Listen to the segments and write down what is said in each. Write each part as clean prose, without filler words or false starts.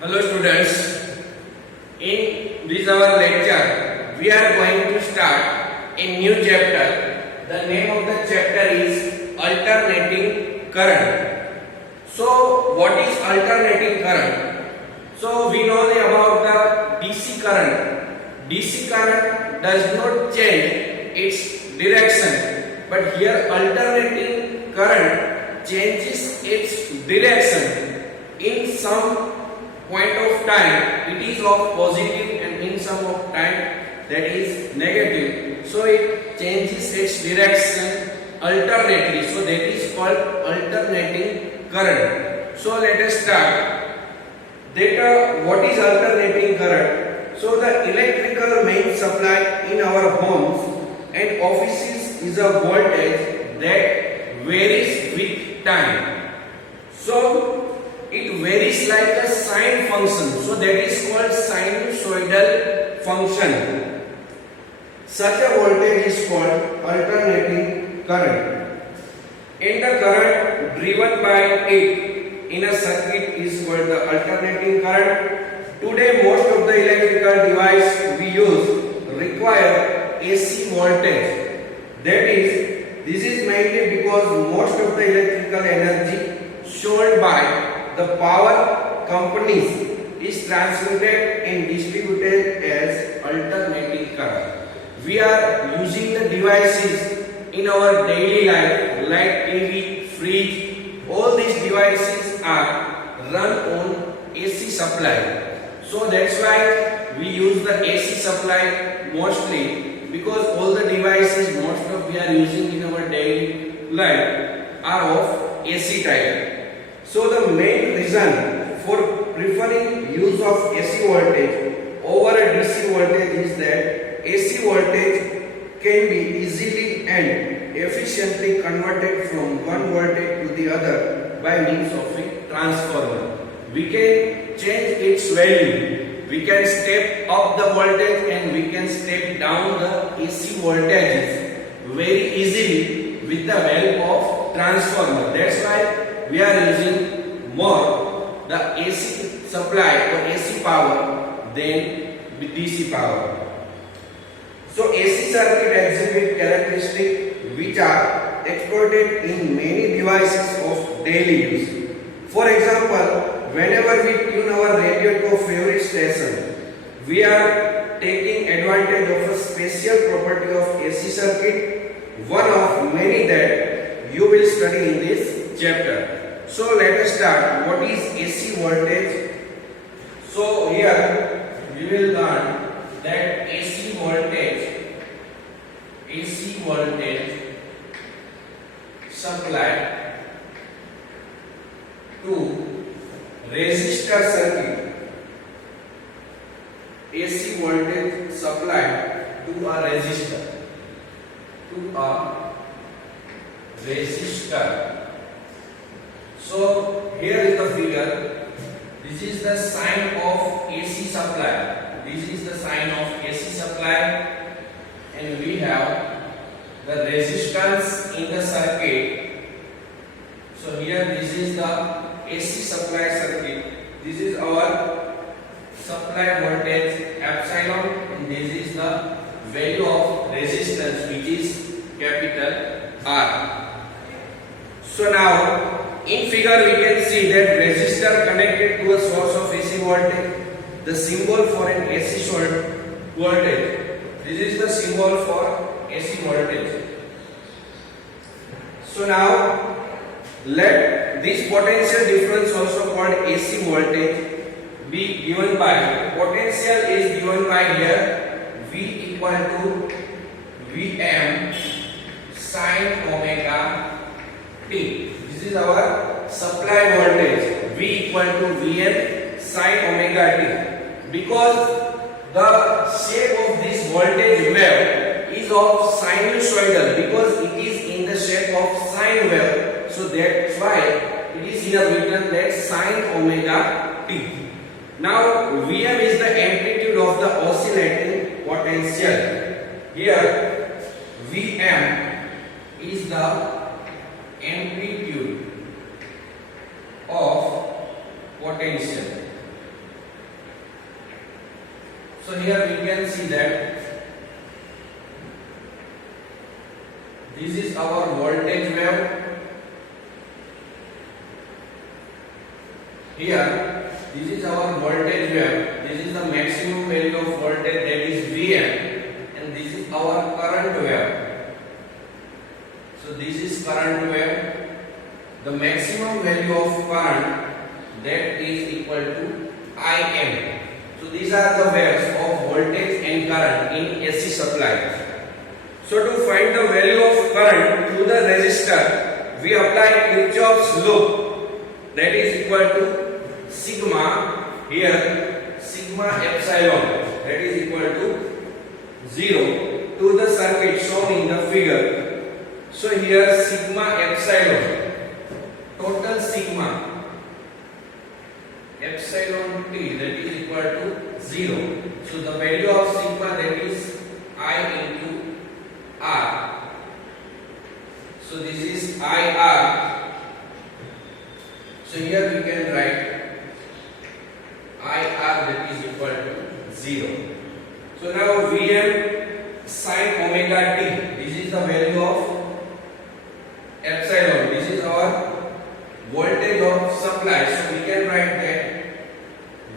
Hello students, in this our lecture we are going to start a new chapter. The name of the chapter is alternating current. So what is alternating current? So we know about the DC current. DC current does not change its direction, but here alternating current changes its direction in some point of time. It is of positive and in some of time that is negative. So it changes its direction alternately. So that is called alternating current. So let us start. That what is alternating current? So the electrical main supply in our homes and offices is a voltage that varies with time. So it varies like a sine function, so that is called sinusoidal function. Such a voltage is called alternating current. And the current driven by it in a circuit is called the alternating current. Today most of the electrical device we use require AC voltage. That is, this is mainly because most of the electrical energy sold by the power companies is transmitted and distributed as alternating current. We are using the devices in our daily life like TV, fridge. All these devices are run on AC supply. So that's why we use the AC supply mostly, because all the devices most of we are using in our daily life are of AC type. So the main reason for preferring use of AC voltage over a DC voltage is that AC voltage can be easily and efficiently converted from one voltage to the other by means of a transformer. We can change its value. We can step up the voltage and we can step down the AC voltages very easily with the help of transformer. That's why we are using more the AC supply or AC power than DC power. So AC circuit exhibit characteristics which are exploited in many devices of daily use. For example, whenever we tune our radio to a favorite station, we are taking advantage of a special property of AC circuit, one of many that you will study in this chapter. So let us start. What is AC voltage? So here we will learn that AC voltage supply to resistor circuit. AC voltage supply to a resistor. So here is the figure. This is the sign of AC supply. This is the sign of AC supply, and we have the resistance in the circuit. So here this is the AC supply circuit. This is our supply voltage epsilon, and this is the value of resistance, which is capital R. So now in figure we can see that resistor connected to a source of AC voltage. The symbol for an AC voltage. This is the symbol for AC voltage. So now let this potential difference, also called AC voltage, be given by, potential is given by here V equal to Vm sin omega t. This is our supply voltage, V equal to Vm sin omega t. Because the shape of this voltage wave is of sinusoidal, because it is in the shape of sine wave. So that's why it is here written that sin omega t. Now Vm is the amplitude of the oscillating potential. Here Vm is the amplitude of potential. So here we can see that this is our voltage wave. Here this is our voltage wave. This is the maximum value of voltage, that is Vm, and this is our current wave. So this is current wave. The maximum value of current, that is equal to Im. So these are the waves of voltage and current in AC supply. So to find the value of current through the resistor, we apply Kirchhoff's law, that is equal to sigma, here sigma epsilon, that is equal to 0 to the circuit shown in the figure. So here sigma epsilon, total sigma epsilon t, that is equal to 0. So the value of sigma, that is I into R. So this is IR. So here we can write IR, that is equal to 0. So now Vm sin omega t, this is the value of epsilon. This is our voltage of supply. So we can write that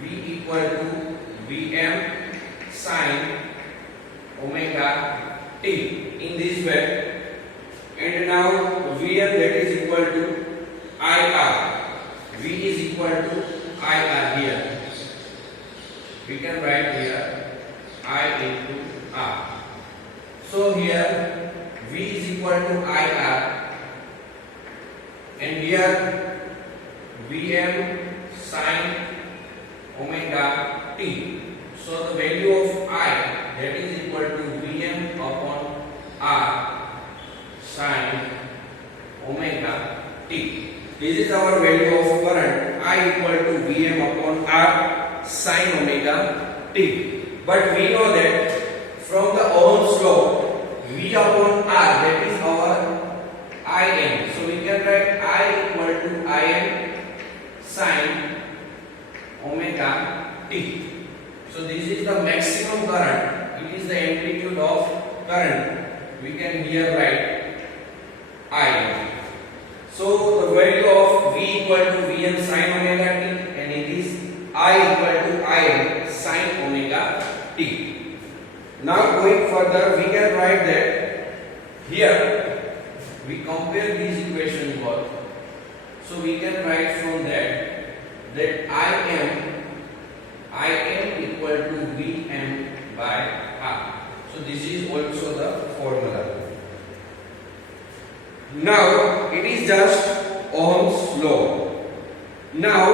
V equal to Vm sin omega t in this way. And now Vm, that is equal to IR. V is equal to IR here. We can write here I into R. So here V is equal to IR, and here Vm sin omega t. So the value of I, that is equal to Vm upon R sin omega t. This is our value of current, I equal to Vm upon R sin omega t. But we know that from the Ohm's law, V upon R, that is our Im. So we can write I equal to Im sin omega t. So this is the maximum current. It is the amplitude of current. We can here write Im. So the value of V equal to Vm sin omega t, and it is I equal to Im sin omega t. Now going further, we can write that here we compare these equations both. So we can write from that Im equal to Vm by R. So this is also the formula. Now it is just Ohm's law. Now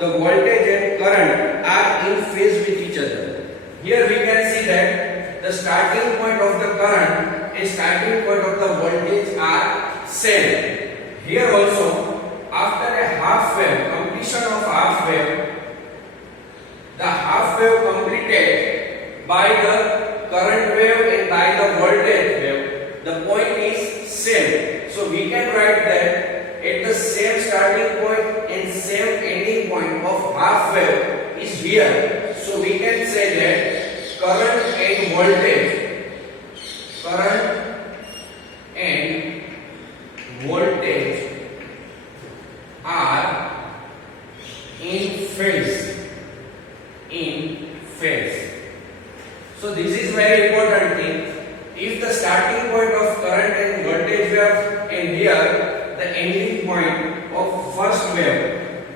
the voltage and current are in phase with each other. Here we can see that the starting point of the current and starting point of the voltage are same. Here also, after a half wave, completion of half wave, the half wave completed by the current wave and by the voltage wave, the point is same. So we can write that at the same starting point and same ending point of half wave is here. So we can say that current and voltage are in phase. So this is very important thing. If the starting point of current and voltage wave and here the ending point of first wave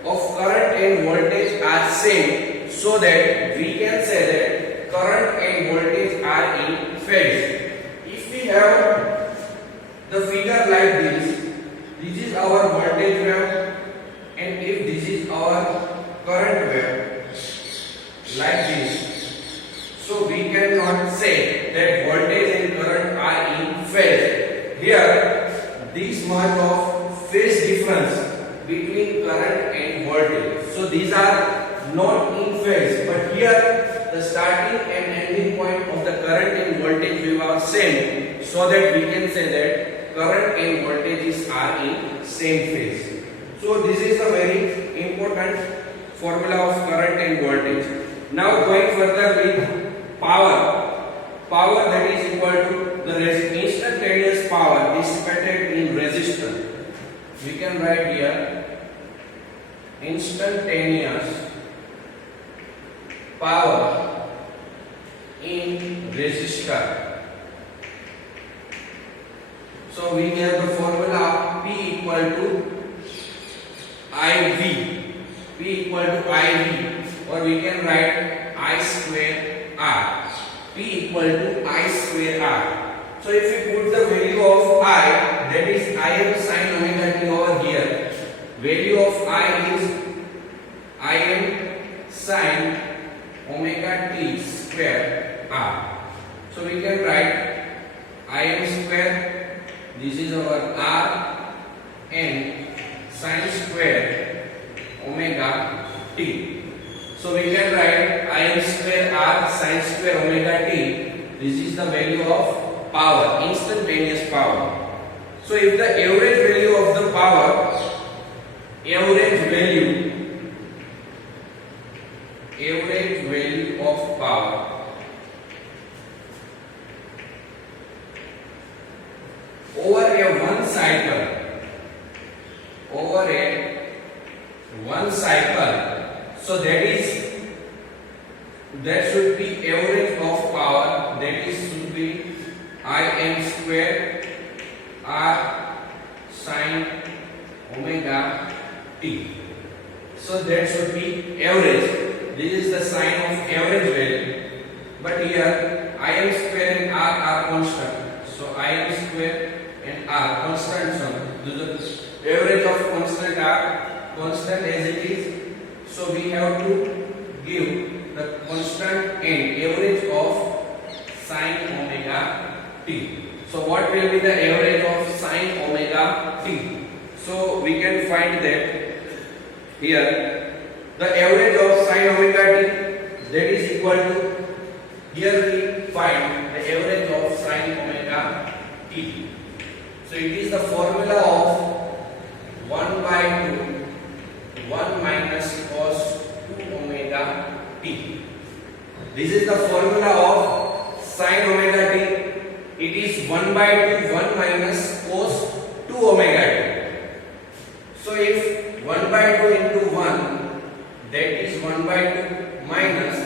of current and voltage are same, so that we can say that current and voltage are in phase. If we have the figure like this is our voltage wave, and if this is our current wave like this, so we cannot say that voltage and current are in phase. Here this much of phase difference between current and voltage, so these are not in phase, but here the starting and ending point of the current and voltage wave are same, so that we can say that current and voltages are in same phase. So this is a very important formula of current and voltage. Now going further with power that is equal to the instantaneous power dissipated in resistor. We can write here instantaneous power in resistor. So we have the formula P equal to IV. P equal to IV, or we can write I square R. P equal to I square R. So if we put the value of I, that is Im sin omega t over here, value of I is Im sin omega t square R. So we can write Im square, this is our R, and sin square omega t. So we can write Im square R sin square omega t. This is the value of power, instantaneous power. So if the average value of the power, average value of power over a one cycle, so that should be average of power, that is should be Im square R sin omega t. So that should be average. This is the sign of average value. But here Im square and R are constant. So Im square and R constant sum. The average of constant are constant as it is. So we have to give the constant and average of sin omega t. So what will be the average of sin omega t? So we can find that here the average of sin omega t, that is equal to, here we find the average of sin omega t. So it is the formula of 1 by 2 1 minus cos 2 omega t. This is the formula of sin omega t. It is 1 by 2 1 minus cos 2 omega t. So if 1 by 2 into 1, that is 1 by 2 minus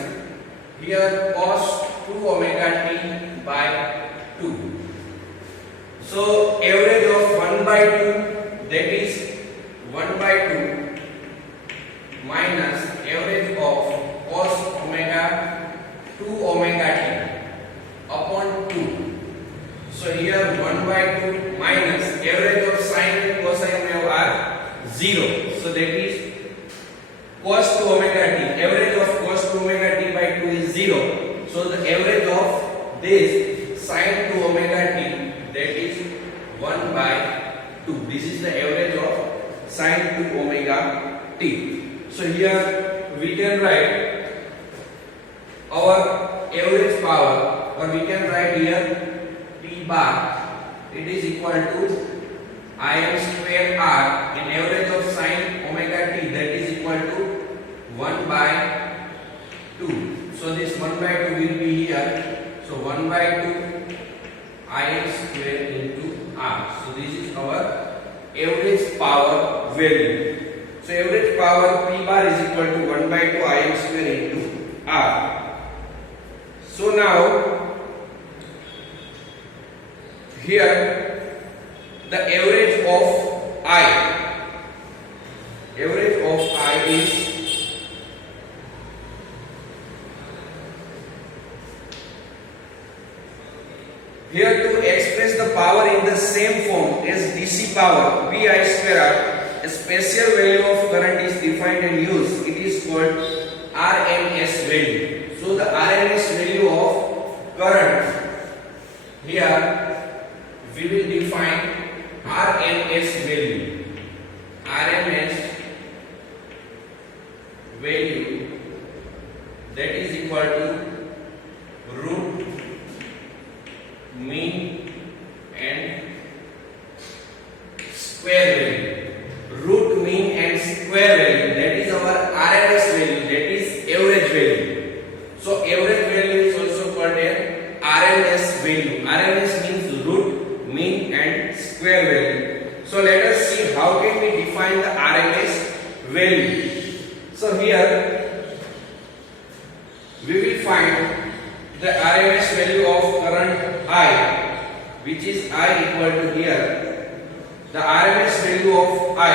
here cos 2 omega t by 2. So average of 1 by 2, that is 1 by 2 minus average of cos omega 2 omega t upon 2. So here 1 by 2 minus average of sin and cosine wave are 0. So that is cos 2 omega t. Average of cos 2 omega t by 2 is 0. So the average of this sin 2 omega t, that is 1 by 2. This is the average of sin 2 omega t. So here we can write our average power, or we can write here P bar. It is equal to Im square R and average of sin omega t, that is equal to 1 by 2. So this 1 by 2 will be here. So 1 by 2 Im square into R. So this is our average power value. So average power P bar is equal to 1 by 2 Im square into R. So now here the average of I is here to express the power in the same form as DC power Pi square R. A special value of current is defined and used. It is called RMS value. So the RMS value of current, here we will define RMS value. RMS value, that is equal to root mean and square value. Root mean and square value, that is our RMS value, that is average value. So average value is also RMS value. RMS means root, mean and square value. So let us see how can we define the RMS value. So here we will find the RMS value of current I, which is I equal to here the RMS value of I.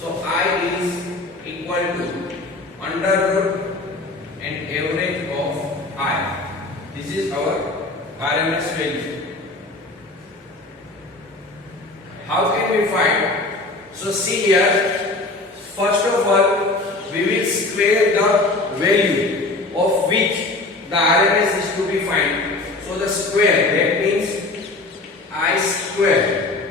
So I is equal to under root and average of I. This is our RMS value. How can we find? So see here, first of all we will square the value of which the RMS is to be found. So the square, that means I square.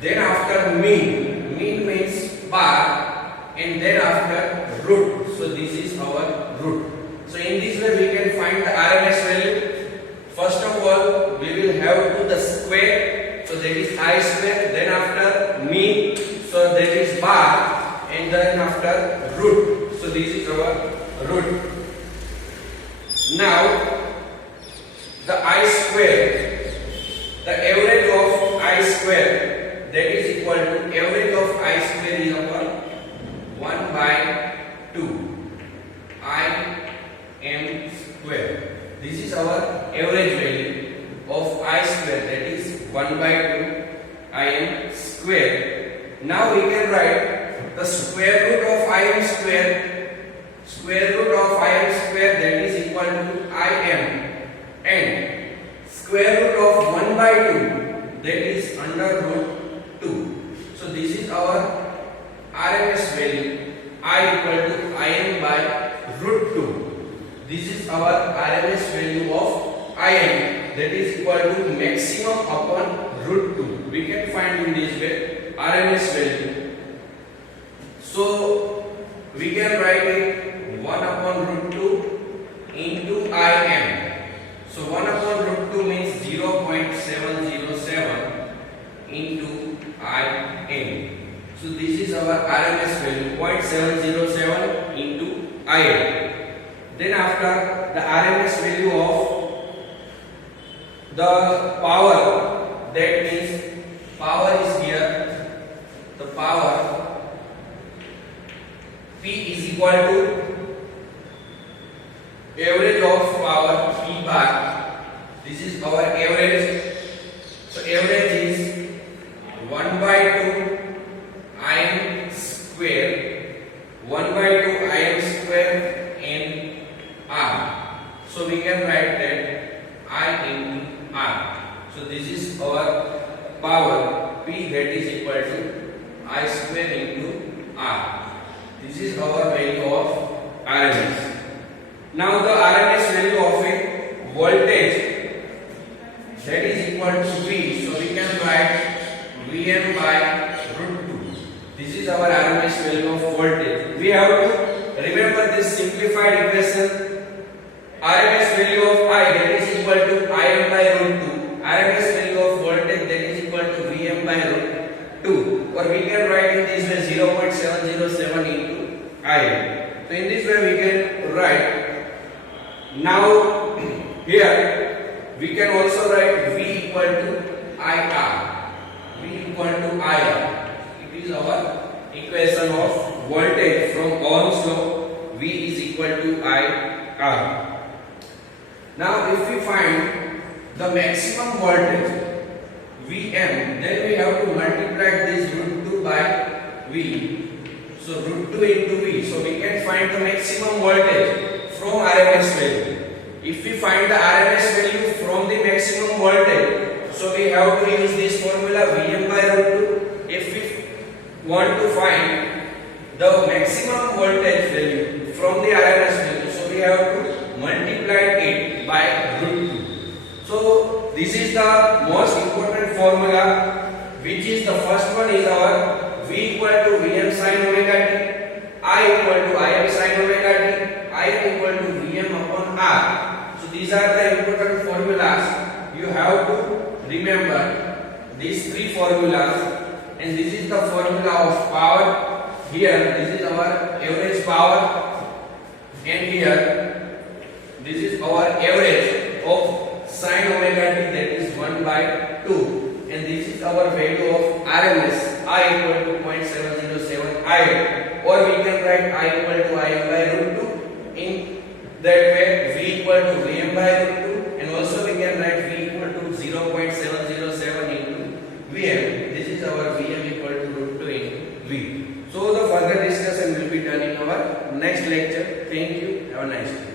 Then after mean means bar, and then after root. So this is our root. So in this way we can find the RMS value. First of all we will have to the square. So that is I square. Then after mean, so that is bar, and then after root. So this is our root. Now the I square, the average of I square, that is equal to average of I square is equal 1 by 2 I m square. This is our average value of I square, that is 1 by 2 I m square. Now we can write the square root of I m square. Square root of I m square, that is equal to I m, and square root of 1 by 2, that is under root 2. So this is our RMS value, I equal to I m by root 2. This is our RMS value of I m, that is equal to maximum upon root 2. We can find in this way RMS value. So we can write it 1 upon root 2 into Im. So 1 upon root 2 means 0.707 into Im. So this is our RMS value, 0.707 into Im. Then after the RMS value of the power, that means power is here, the power P is equal to average of power P bar. This is our average. So average is 1 by 2 Im square, 1 by 2 Im square and R. So we can write that I into R. So this is our power P, that is equal to I square into R. This is our value of RMS. Now the RMS value of a voltage, that is equal to V. So we can write Vm by root 2. This is our RMS value of voltage. We have to remember this simplified equation. RMS value of I, that is equal to Im by root 2. RMS value of voltage, that is equal to Vm by root 2. Or we can write in this way 0.707 into Im. So in this way we can write. Now here we can also write V equal to IR. V equal to IR. It is our equation of voltage from Ohm's law. V is equal to IR. Now if we find the maximum voltage Vm, then we have to multiply this root 2 by V. So root 2 into V. So we can find the maximum voltage from RMS value. If we find the RMS value from the maximum voltage, so we have to use this formula Vm by root 2. If we want to find the maximum voltage value from the RMS value, so we have to multiply it by root 2. So this is the most important formula, which is the first one is our V equal to Vm sin omega t, I equal to Im sin omega t, I equal to Vm upon R. So these are the important formulas. You have to remember these three formulas, and this is the formula of power. Here this is our average power, and here this is our average of sin omega t, that is 1 by 2, and this is our value of RMS, I equal to 0.707 I, or we can write I equal to Im by root 2. In that way, V equal to Vm by root 2, and also we can write V equal to 0.707 into Vm. This is our Vm equal to root 2 into V. So the further discussion will be done in our next lecture. Thank you. Have a nice day.